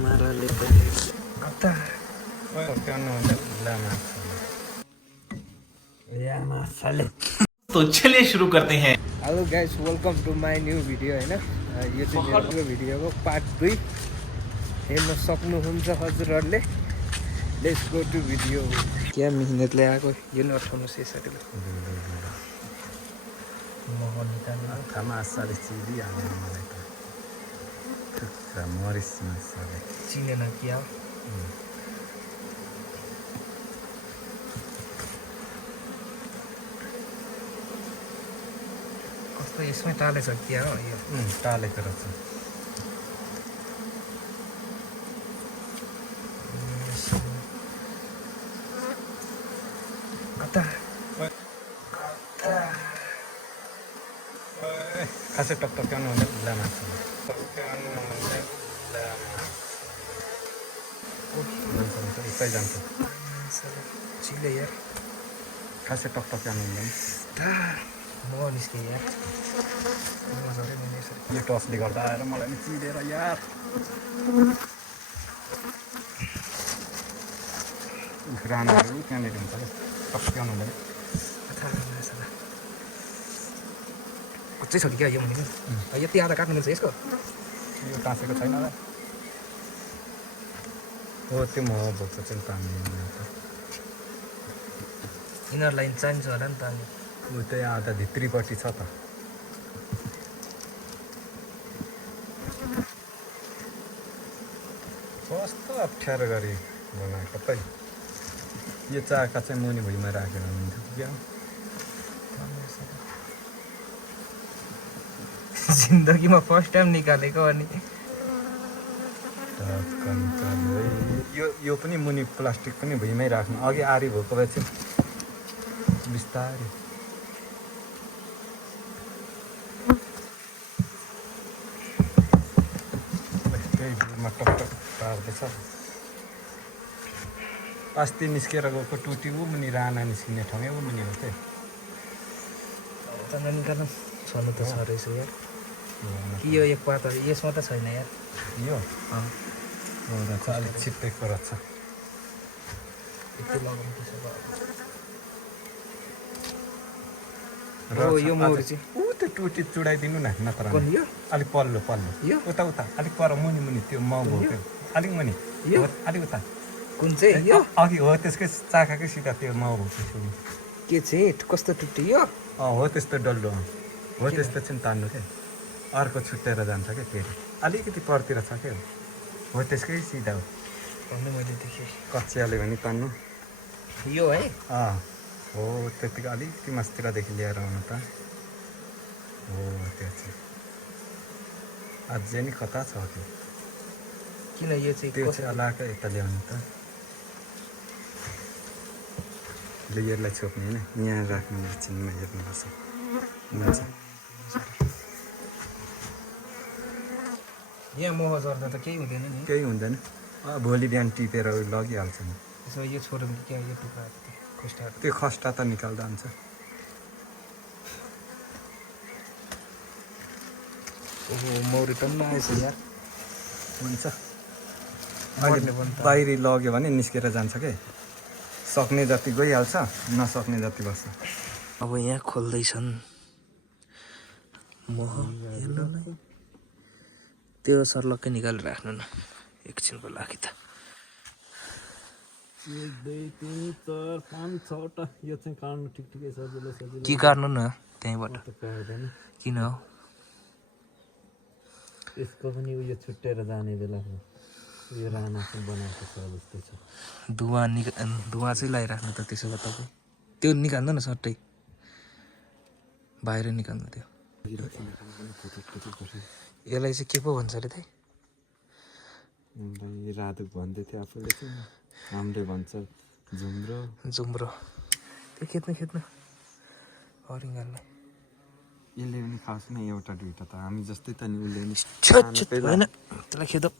क्यामेराले पनि कता तो चलिए शुरू करते हैं। Hello guys, welcome to my new video होइन। यो चाहिँ मेरो भिडियोको पार्ट 2 हेर्न सक्नुहुन्छ हजुरहरूले। Let's go to video. क्या मिहिनेतले आएको यो नि अठाउनुहोस् यसरी चिनेन क्या कस्तो यसमै टालेछ क्या हो यो टालेको रहेछ। कता खासै टकटक्याउनु हुँदैन लामा उतै जान्छ। चिले यार खासै टकटक्याउनु हुँदैन। म निस्केँ यार मजाले मैले यसरी यो टसले गर्दा आएर मलाई नि चिरेर यार रानाहरू त्यहाँनिर हुन्छ क्या टक्टक्याउनु हुँदैन। कच्चै छ कि क्या यो भनेको यति आधा काट्नु मिल्छ यसको। यो टाँसेको छैन होला। हो त्यो म भएको चाहिँ पानी इनर लाइन चाहिन्छ होला नि त अनि ऊ त्यही आधा भित्रीपट्टि छ त। कस्तो अप्ठ्यारो गरी बनाएको त यो चाका चाहिँ मुनि भुइँमा राखेर हुन्थ्यो क्या। जिन्दगीमा फर्स्ट टाइम निकालेको अनि यो पनि मुनि प्लास्टिक पनि भुइँमै राख्नु। अघि आरी भएको भए चाहिँ बिस्तारै त्यही भुइँमा टकटक पार्दैछ। अस्ति निस्केर गएको टुटी ऊ मुनि राना निस्किने ठाउँ ऊ मुनि हो त्यो निकाल्नु छनु त छ रहेछ यार कि यो एक पात यसमा त छैन यार यो अलिक छिप्पेको रहेछ। र यो मोर चाहिँ ऊ त्यो टुटी चुडाइदिनु न नत्र यो अलिक पल्लो पल्लो यो उता उता अलिक पर मुनि मुनि त्यो माउ भयो अलिक मुनि यो अलिक उता कुन चाहिँ यो अघि हो त्यसकै चाकाकै सिधा त्यो माउ भएको के चाहिँ कस्तो टुटी यो हो त्यस्तो डल्लो हो त्यस्तो चाहिँ तान्नु क्या अर्को छुट्टेर जान्छ क्या फेरि अलिकति परतिर छ क्या हो त्यसकै सिधा हो भन्नु मैले देखेँ कचियाले भने तान्नु यो है हो त्यतिको अलिकति मासतिरदेखि लिएर आउनु त हो त्यो चाहिँ अझै नि कता छ त्यो किन यो चाहिँ त्यो चाहिँ अलाका यता ल्याउनु त लेयरलाई छोप्ने होइन यहाँ राख्नु चिनमा हेर्नुपर्छ हुन्छ। यहाँ मोह झर्दा त केही हुँदैन नि केही हुँदैन भोलि बिहान टिपेर लगिहाल्छ नि। त्यसो यो छोड्यो भने क्या यो टुक्राहरू खोस्टाहरू त्यो खस्टा त निकाल्दा हुन्छ। ओहो मौरी टन्न आएछ यार हुन्छ बाहिरी लग्यो भने निस्केर जान्छ के सक्ने जति गइहाल्छ नसक्ने जति बस्छ। अब यहाँ खोल्दैछन् मह हेर्नु न त्यो सर्लक्कै निकालेर राख्नु न एकछिनको लागि त 1 2 3 4 5 6 यो चाहिँ काट्नु ठिकै सजिलो सजिलो के काट्नु न त्यहीँबाट पाउँदैन किन हो यसको पनि उयो छुट्टेर जाने बेला यो राना चाहिँ बनाएको छ जस्तो छ। धुवा चाहिँ लगाइराख्नु त त्यसो भए तपाईँ त्यो निकाल्नु न सट्टै बाहिर निकाल्नु त्यो यसलाई चाहिँ के पो भन्छ अरे त्यही राधुक भन्दै थियो आफूले चाहिँ हामीले भन्छ जुम्रो त्यो खेद्नु हरिङ्गाललाई यसले पनि खास नै एउटा दुइटा त हामी जस्तै त नि उसले नि होइन त्यसलाई खेदो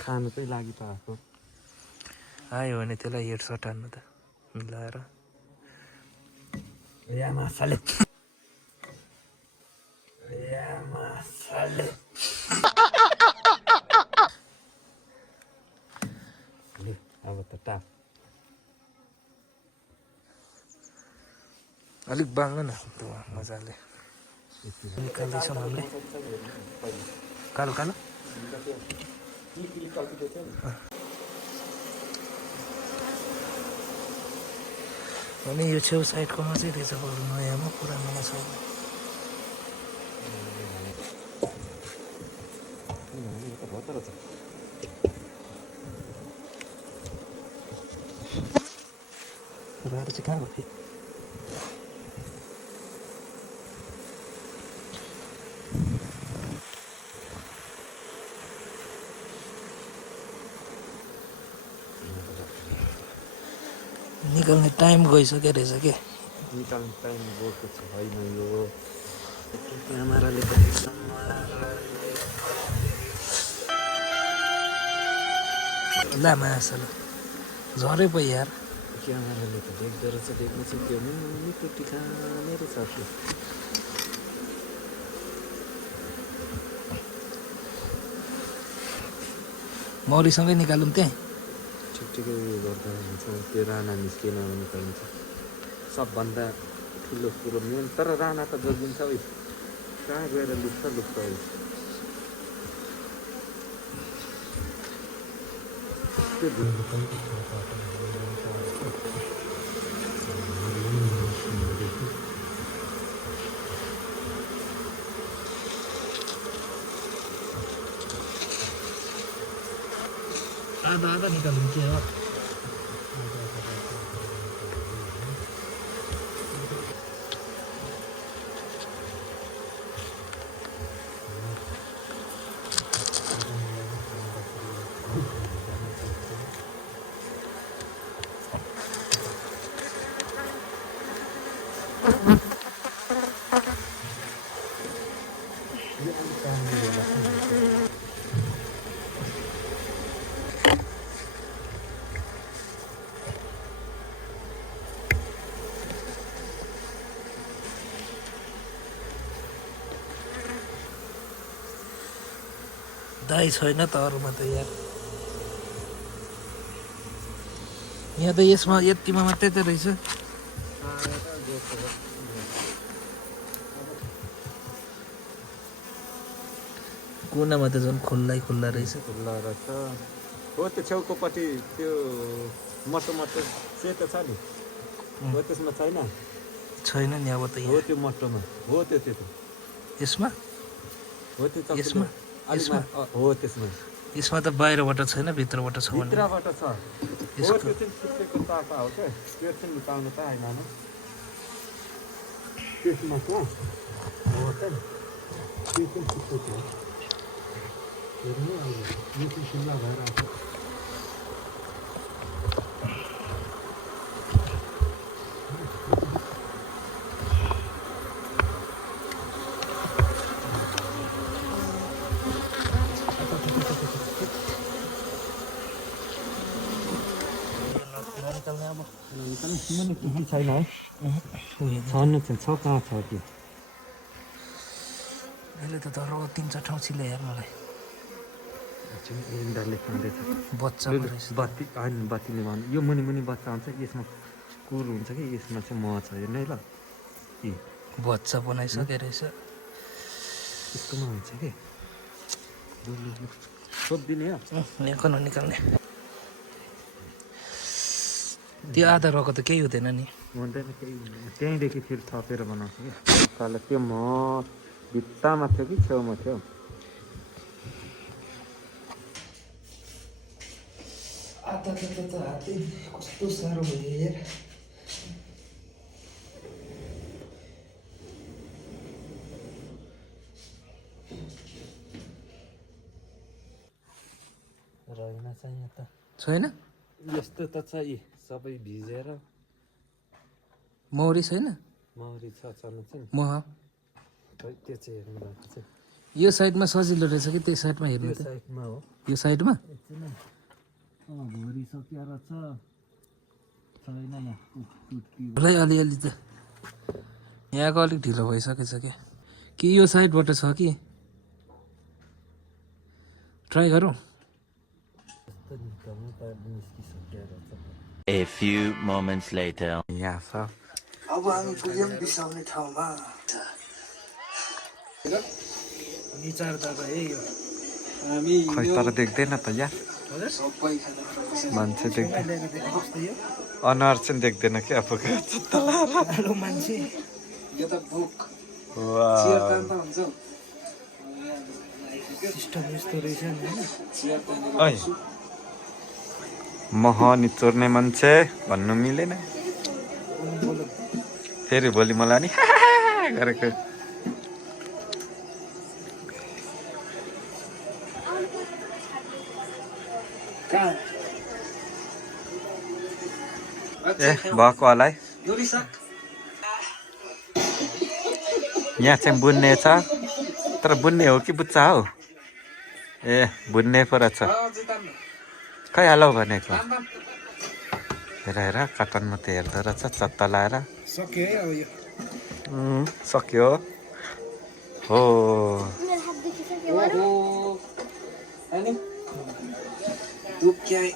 खानुकै लागि त आएको आयो भने त्यसलाई हेडसट हान्नु त मिलाएर अब त टाप अलिक बाँध्न न त्यो मजाले निकाल्दैछौँ हामीले कालो कालो अनि यो छेउ साइडकोमा चाहिँ रहेछ बरु नयाँमा पुरानोमा छैन राड चाहिँ कहाँ गयो निकाल्ने टाइम गइसक्यो रहेछ के निकाल्ने टाइम गएको छैन यो क्यामेराले ला मासल झरे पो यार क्यामेराले त देख्दो रहेछ देख्नु चाहिँ त्यो टुटी खाने रहेछ त्यो मौरीसँगै निकालौँ त्यहीँ ठिकै उयो गर्दा हुन्छ त्यो राना निस्केन भने पाइन्छ सबभन्दा ठुलो कुरो मेन तर राना त जोगिन्छ उयो कहाँ गएर लुक्छ उयो आधा आधा निकालौँ के हो दाइ छैन त अरूमा त यार यहाँ त यसमा यतिमा मात्रै त रहेछ कुनामा त झन् खुल्लै खुल्ला रहेछ खुल्ला रहेछ हो त्यो छेउकोपट्टि त्यो मटो मटो सेतो छ नि हो त्यसमा छैन नि अब त हो यहाँ त्यो मटोमा हो त्यो यसमा हो त्यो यसमा यसमा हो त्यसमा यसमा त बाहिरबाट छैन भित्रबाट छ भने भित्रबाट छ हो यसको त्यो चाहिँ छुट्टेको ताका हो क्या त्यो चाहिँ निकाल्नु त होइन त्यसमा छ हो चाहिँ त्यो चाहिँ छुट्टेको हो हेर्नु अहिले यो चाहिँ खुल्ला भएर आएको छैन है छन् छ कहाँ छ कि अहिले त तर तिन चार ठाउँ छिले यार मलाई इन्डरले खाँदैछ बच्चा रहेछ बत्ती होइन बत्तीले भन्नु यो मुनि मुनि बच्चा हुन्छ यसमा कुर हुन्छ कि यसमा चाहिँ मह छ हेर्नु है ल कि बच्चा बनाइसके रहेछ यस्तोमा हुन्छ कि सोधिदिने हो यहाँ निकाल्ने त्यो आधा रहेको त केही हुँदैन नि हुँदैन केही त्यहीँदेखि फेरि थपेर बनाउँछ कि उकालो त्यो म भित्तामा थियो कि छेउमा थियो हातै कस्तो साह्रो भयो यार रहेन चाहिँ त छैन यस्तो त छ यी सबै भिजेर मौरी छैन मौरी छ चल्नु चाहिँ मह खै त्यो चाहिँ हेर्नु भएको चाहिँ यो साइडमा सजिलो रहेछ कि त्यो साइडमा हेर्नु यो त साइडमा हो यो साइडमा भुरी सकिएर छ छैन यहाँ मलाई अलिअलि त यहाँको अलिक ढिलो भइसकेछ क्या कि यो साइडबाट छ कि ट्राई गरौँ A few moments later. यहाँ छ अब हामी पुग्यौँ बिसाउने ठाउँमा निचार्दा गए यो हामी खै तर देख्दैन त यार सबै खाना मान्छे देख्दैन कस्तो यो अनुहार चाहिँ देख्दैन क्या अब कालो मान्छे यो त बुक चियर तान्दा हुन्छ सिस्टम यस्तो रहेछ नि हैन चियर तानेर मह निचोर्ने मान्छे भन्नु मिलेन फेरि भोलि मलाई नि गरेको ए भएको होला है यहाँ चाहिँ बुन्ने छ तर बुन्ने हो कि बुच्चा हो ए बुन्ने पो रहेछ खै हालौ भनेको हेर हेर कटनमा त हेर्दो रहेछ चत्ता लाएर सक्यो है अब यो सक्यो हो ओहो अनि दुख्याए